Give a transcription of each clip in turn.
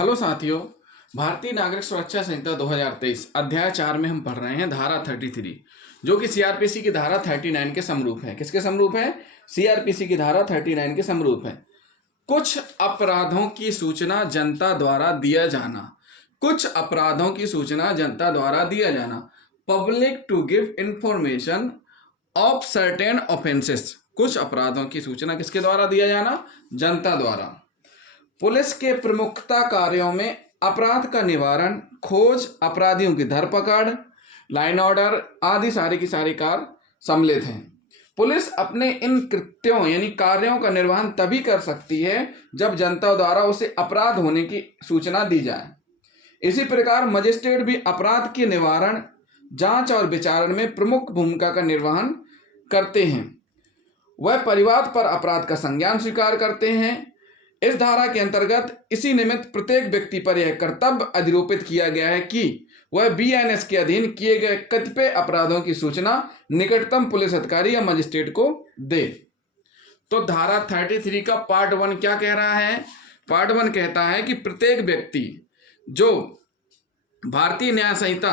Hello साथियों, भारतीय नागरिक सुरक्षा संहिता 2023 अध्याय 4 में हम पढ़ रहे हैं धारा 33, जो कि सीआरपीसी की धारा 39 के समरूप है। किसके समरूप है? सीआरपीसी की धारा 39 के समरूप है। कुछ अपराधों की सूचना जनता द्वारा दिया जाना। कुछ अपराधों की सूचना जनता द्वारा दिया जाना। Public to give information of certain offences. कुछ अपराधों की सूचना किसके द्वारा दिया जाना? जनता द्वारा। पुलिस के प्रमुखता कार्यों में अपराध का निवारण, खोज, अपराधियों की धरपकड़, लाइन ऑर्डर आदि सारे की सारे कार्य सम्मिलित हैं। पुलिस अपने इन कृत्यों यानी कार्यों का निर्वहन तभी कर सकती है जब जनता द्वारा उसे अपराध होने की सूचना दी जाए। इसी प्रकार मजिस्ट्रेट भी अपराध के निवारण, जांच और विचारण में प्रमुख भूमिका का निर्वहन करते हैं। वह परिवाद पर अपराध का संज्ञान स्वीकार करते हैं। इस धारा के अंतर्गत इसी निमित्त प्रत्येक व्यक्ति पर यह कर्तव्य अधिरोपित किया गया है कि वह बीएनएस के अधीन किए गए कतिपय अपराधों की सूचना निकटतम पुलिस अधिकारी या मजिस्ट्रेट को दे। तो धारा 33 का पार्ट 1 क्या कह रहा है? पार्ट 1 कहता है कि प्रत्येक व्यक्ति जो भारतीय न्याय संहिता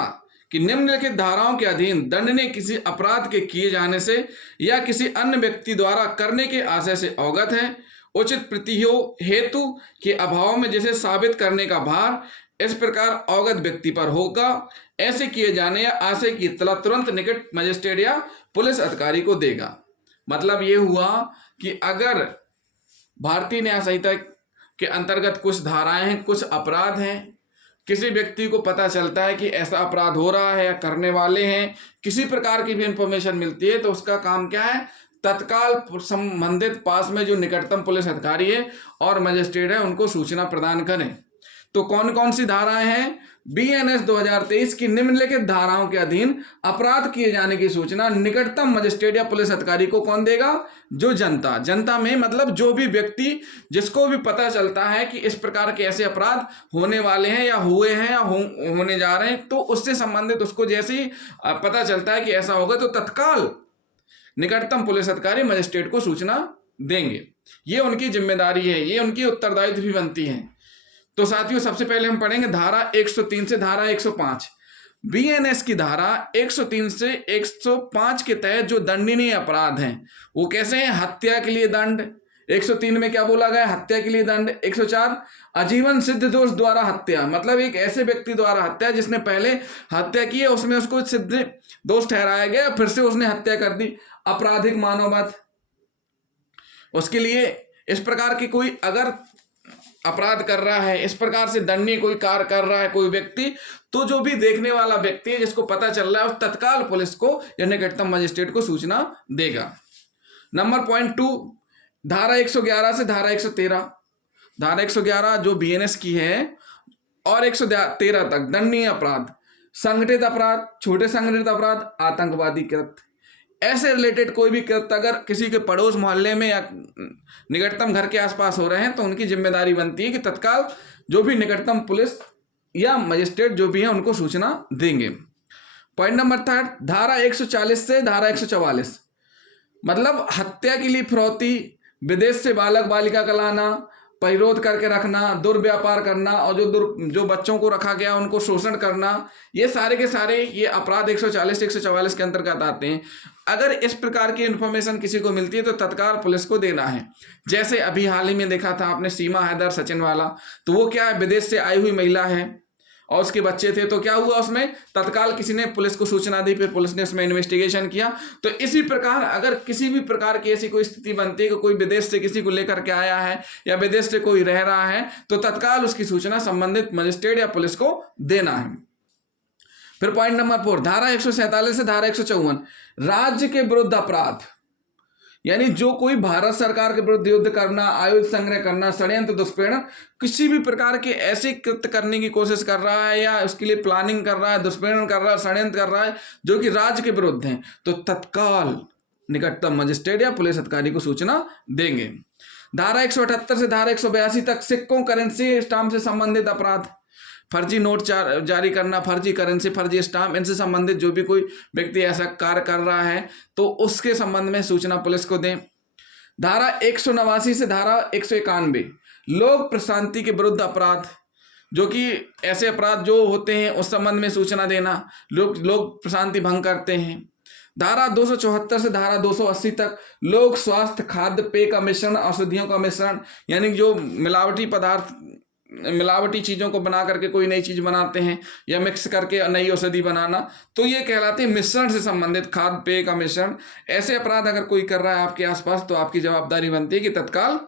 कि निम्नलिखित धाराओं के अधीन दंडनीय किसी अपराध के किए जाने से या किसी अन्य व्यक्ति द्वारा करने के आशय से अवगत है, उचित प्रतिहो हेतु के अभाव में जिसे साबित करने का भार इस प्रकार अवगत व्यक्ति पर होगा, ऐसे किए जाने या आशय की इत्तला तुरंत निकट मजिस्ट्रेट या पुलिस अधिकारी को देगा। मतलब ये हुआ कि अगर भारतीय न्याय संहिता के अंतर्गत कुछ धाराएं हैं, कुछ अपराध हैं, किसी व्यक्ति को पता चलता है कि ऐसा अपराध हो रहा है या करने वाले हैं, किसी प्रकार की भी इंफॉर्मेशन मिलती है, तो उसका काम क्या है? तत्काल संबंधित पास में जो निकटतम पुलिस अधिकारी है और मजिस्ट्रेट है उनको सूचना प्रदान करें। तो कौन कौन सी धाराएं हैं? बीएनएस 2023 की निम्नलिखित धाराओं के अधीन अपराध किए जाने की सूचना निकटतम मजिस्ट्रेट या पुलिस अधिकारी को कौन देगा? जो जनता में मतलब जो भी व्यक्ति जिसको भी पता चलता है कि इस प्रकार के ऐसे अपराध होने वाले हैं या हुए हैं या होने जा रहे हैं, तो उससे संबंधित उसको जैसे ही पता चलता है कि ऐसा होगा तो तत्काल निकटतम पुलिस अधिकारी मजिस्ट्रेट को सूचना देंगे। ये उनकी जिम्मेदारी है, ये उनकी उत्तरदायित्व भी बनती है। तो साथियों, सबसे पहले हम पढ़ेंगे धारा 103 से धारा 105। बीएनएस की धारा 103 से 105 के तहत जो दंडनीय अपराध हैं वो कैसे हैं? हत्या के लिए दंड। 103 में क्या बोला गया? हत्या के लिए दंड। 104 आजीवन सिद्ध दोष द्वारा हत्या, मतलब एक ऐसे व्यक्ति द्वारा हत्या जिसने पहले हत्या की है, उसमें उसको सिद्ध दोष ठहराया गया, फिर से उसने हत्या कर दी। आपराधिक मानववध, उसके लिए इस प्रकार की कोई अगर अपराध कर रहा है, इस प्रकार से दंडनीय कोई कार्य कर रहा है कोई व्यक्ति, तो जो भी देखने वाला व्यक्ति है जिसको पता चल रहा है उस तत्काल पुलिस को या निकटतम मजिस्ट्रेट को सूचना देगा। नंबर पॉइंट 2, धारा 111 से धारा 113। धारा 111 जो बीएनएस की है और 113 तक दंडनीय अपराध, संगठित अपराध, छोटे संगठित अपराध, आतंकवादी कृत्य, ऐसे रिलेटेड कोई भी कृत्य अगर किसी के पड़ोस मोहल्ले में या निकटतम घर के आसपास हो रहे हैं तो उनकी जिम्मेदारी बनती है कि तत्काल जो भी निकटतम पुलिस या मजिस्ट्रेट जो भी है उनको सूचना देंगे। पॉइंट नंबर 3, धारा 140 से धारा 144, मतलब हत्या के लिए फिरौती, विदेश से बालक बालिका का लाना, परिरोध करके रखना, दुर्व्यापार करना और जो बच्चों को रखा गया उनको शोषण करना, ये सारे के सारे ये अपराध 140 144 के अंतर्गत आते हैं। अगर इस प्रकार की इंफॉर्मेशन किसी को मिलती है तो तत्काल पुलिस को देना है। जैसे अभी हाल ही में देखा था आपने सीमा हैदर सचिन वाला, तो वो क्या है, विदेश से आई हुई महिला है और उसके बच्चे थे, तो क्या हुआ उसमें तत्काल किसी ने पुलिस को सूचना दी, फिर पुलिस ने उसमें इन्वेस्टिगेशन किया। तो इसी प्रकार अगर किसी भी प्रकार की ऐसी कोई स्थिति बनती है कि कोई विदेश से किसी को लेकर के आया है या विदेश से कोई रह रहा है तो तत्काल उसकी सूचना संबंधित मजिस्ट्रेट या पुलिस को देना है। फिर पॉइंट नंबर 4, धारा 147 से धारा 154, राज्य के विरुद्ध अपराध, यानी जो कोई भारत सरकार के विरुद्ध युद्ध करना, आयुध संग्रह करना, षड्यंत्र, दुष्प्रेरण, किसी भी प्रकार के ऐसे कृत्य करने की कोशिश कर रहा है या उसके लिए प्लानिंग कर रहा है, दुष्प्रेरण कर रहा है, षड्यंत्र कर रहा है जो कि राज्य के विरुद्ध हैं, तो तत्काल निकटतम मजिस्ट्रेट या पुलिस अधिकारी को सूचना देंगे। धारा 178 से धारा 182 तक सिक्कों, करेंसी, स्टाम्प से संबंधित अपराध, फर्जी नोट जारी करना, फर्जी करेंसी, फर्जी स्टाम्प, इनसे संबंधित जो भी कोई व्यक्ति ऐसा कार्य कर रहा है तो उसके संबंध में सूचना पुलिस को दें। धारा 189 से धारा 191, लोक प्रशांति के विरुद्ध अपराध, जो कि ऐसे अपराध जो होते हैं उस संबंध में सूचना देना, लोग शांति भंग करते हैं। धारा 274 से धारा 280 तक लोग स्वास्थ्य, खाद्य पेय का मिश्रण, औषधियों का मिश्रण, यानी जो मिलावटी पदार्थ, मिलावटी चीज़ों को बना करके कोई नई चीज़ बनाते हैं या मिक्स करके नई औषधि बनाना, तो ये कहलाते हैं मिश्रण से संबंधित, खाद्य पेय का मिश्रण। ऐसे अपराध अगर कोई कर रहा है आपके आसपास तो आपकी जवाबदारी बनती है कि तत्काल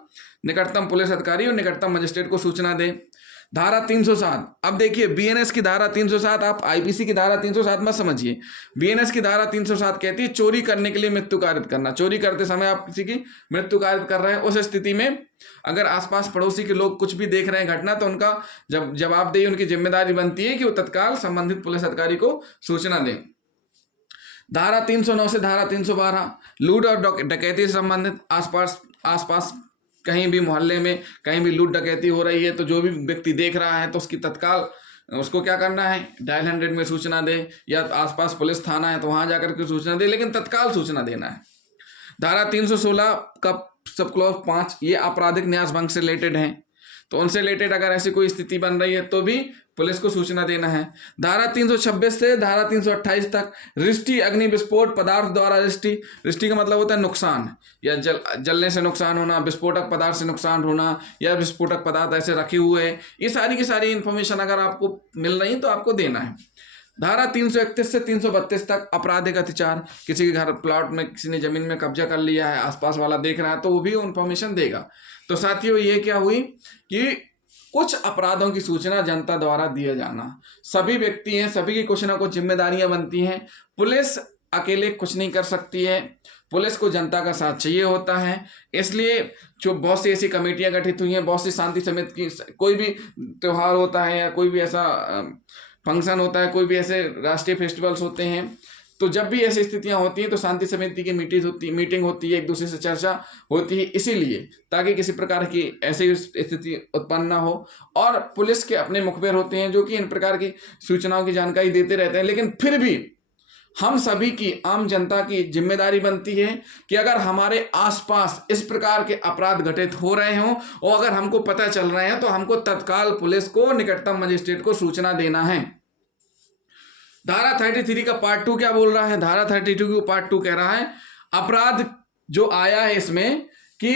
निकटतम पुलिस अधिकारी और निकटतम मजिस्ट्रेट को सूचना दें। धारा 307, अब देखिए बीएनएस की धारा 307, आप आईपीसी की धारा 307 मत समझिए। बीएनएस की धारा 307 कहती है चोरी करने के लिए मृत्यु कारित करना। चोरी करते समय आप किसी की मृत्यु कारित कर रहे हैं, उस स्थिति में अगर आसपास पड़ोसी के लोग कुछ भी देख रहे हैं घटना, तो उनका जब जवाबदेही, उनकी जिम्मेदारी बनती है कि वो तत्काल संबंधित पुलिस अधिकारी को सूचना दें। धारा 309 से धारा 312, लूट और डकैती से संबंधित, आसपास कहीं भी मोहल्ले में कहीं भी लूट डकैती हो रही है तो जो भी व्यक्ति देख रहा है तो उसकी तत्काल उसको क्या करना है, डायल 100 में सूचना दे, या आसपास पुलिस थाना है तो वहां जाकर के सूचना दे, लेकिन तत्काल सूचना देना है। धारा 316 का सब क्लॉज 5 ये आपराधिक न्यास भंग से रिलेटेड है, तो उनसे रिलेटेड अगर ऐसी कोई स्थिति बन रही है तो भी पुलिस को सूचना देना है। धारा 326 से धारा 328 तक रिष्टि, अग्नि विस्फोट पदार्थ द्वारा रिष्टि का मतलब होता है नुकसान, या जलने से नुकसान होना, विस्फोटक पदार्थ से नुकसान होना, या विस्फोटक पदार्थ ऐसे रखे हुए हैं, ये सारी की सारी इन्फॉर्मेशन अगर आपको मिल रही है तो आपको देना है। धारा 331 से 332 तक आपराधिक अत्याचार, किसी के घर प्लॉट में किसी ने जमीन में कब्जा कर लिया है, आसपास वाला देख रहा है तो वो भी इन्फॉर्मेशन देगा। तो साथियों ये क्या हुई कि कुछ अपराधों की सूचना जनता द्वारा दिया जाना, सभी व्यक्ति हैं, सभी की कुछ ना कुछ जिम्मेदारियां बनती हैं। पुलिस अकेले कुछ नहीं कर सकती है, पुलिस को जनता का साथ चाहिए होता है। इसलिए जो बहुत सी ऐसी कमेटियां गठित हुई हैं, बहुत सी शांति समिति की, कोई भी त्यौहार होता है या कोई भी ऐसा फंक्शन होता है, कोई भी ऐसे राष्ट्रीय फेस्टिवल्स होते हैं, तो जब भी ऐसी स्थितियां होती हैं तो शांति समिति की मीटिंग होती है, एक दूसरे से चर्चा होती है, इसीलिए ताकि किसी प्रकार की ऐसी स्थिति उत्पन्न ना हो। और पुलिस के अपने मुखबिर होते हैं जो कि इन प्रकार की सूचनाओं की जानकारी देते रहते हैं, लेकिन फिर भी हम सभी की, आम जनता की जिम्मेदारी बनती है कि अगर हमारे आसपास इस प्रकार के अपराध घटित हो रहे हों और अगर हमको पता चल रहे हैं तो हमको तत्काल पुलिस को, निकटतम मजिस्ट्रेट को सूचना देना है। धारा 33 का पार्ट 2 क्या बोल रहा है? धारा 32 की पार्ट 2 कह रहा है अपराध जो आया है इसमें कि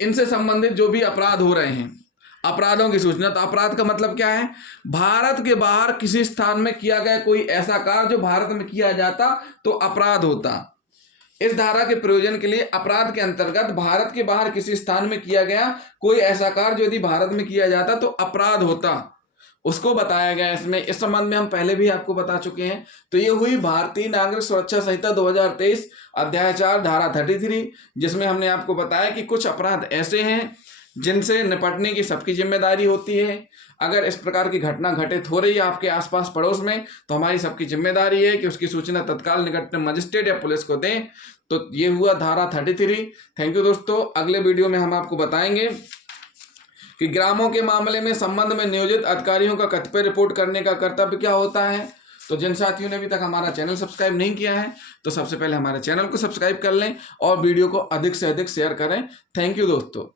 इनसे संबंधित जो भी अपराध हो रहे हैं, अपराधों की सूचना। तो अपराध का मतलब क्या है? भारत के बाहर किसी स्थान में किया गया कोई ऐसा कार्य जो भारत में किया जाता तो अपराध होता। इस धारा के प्रयोजन के लिए अपराध के अंतर्गत भारत के बाहर किसी स्थान में किया गया कोई ऐसा कार्य जो यदि भारत में किया जाता तो अपराध होता, उसको बताया गया इसमें। इस संबंध में हम पहले भी आपको बता चुके हैं। तो ये हुई भारतीय नागरिक सुरक्षा संहिता 2023 अध्याय 4 धारा 33, जिसमें हमने आपको बताया कि कुछ अपराध ऐसे हैं जिनसे निपटने की सबकी जिम्मेदारी होती है। अगर इस प्रकार की घटना घटित हो रही है आपके आसपास पड़ोस में तो हमारी सबकी जिम्मेदारी है कि उसकी सूचना तत्काल निकटतम मजिस्ट्रेट या पुलिस को दें। तो ये हुआ धारा 33। थैंक यू दोस्तों। अगले वीडियो में हम आपको बताएंगे कि ग्रामों के मामले में संबंध में नियोजित अधिकारियों का कतिपय रिपोर्ट करने का कर्तव्य क्या होता है। तो जिन साथियों ने अभी तक हमारा चैनल सब्सक्राइब नहीं किया है तो सबसे पहले हमारे चैनल को सब्सक्राइब कर लें और वीडियो को अधिक से अधिक शेयर करें। थैंक यू दोस्तों।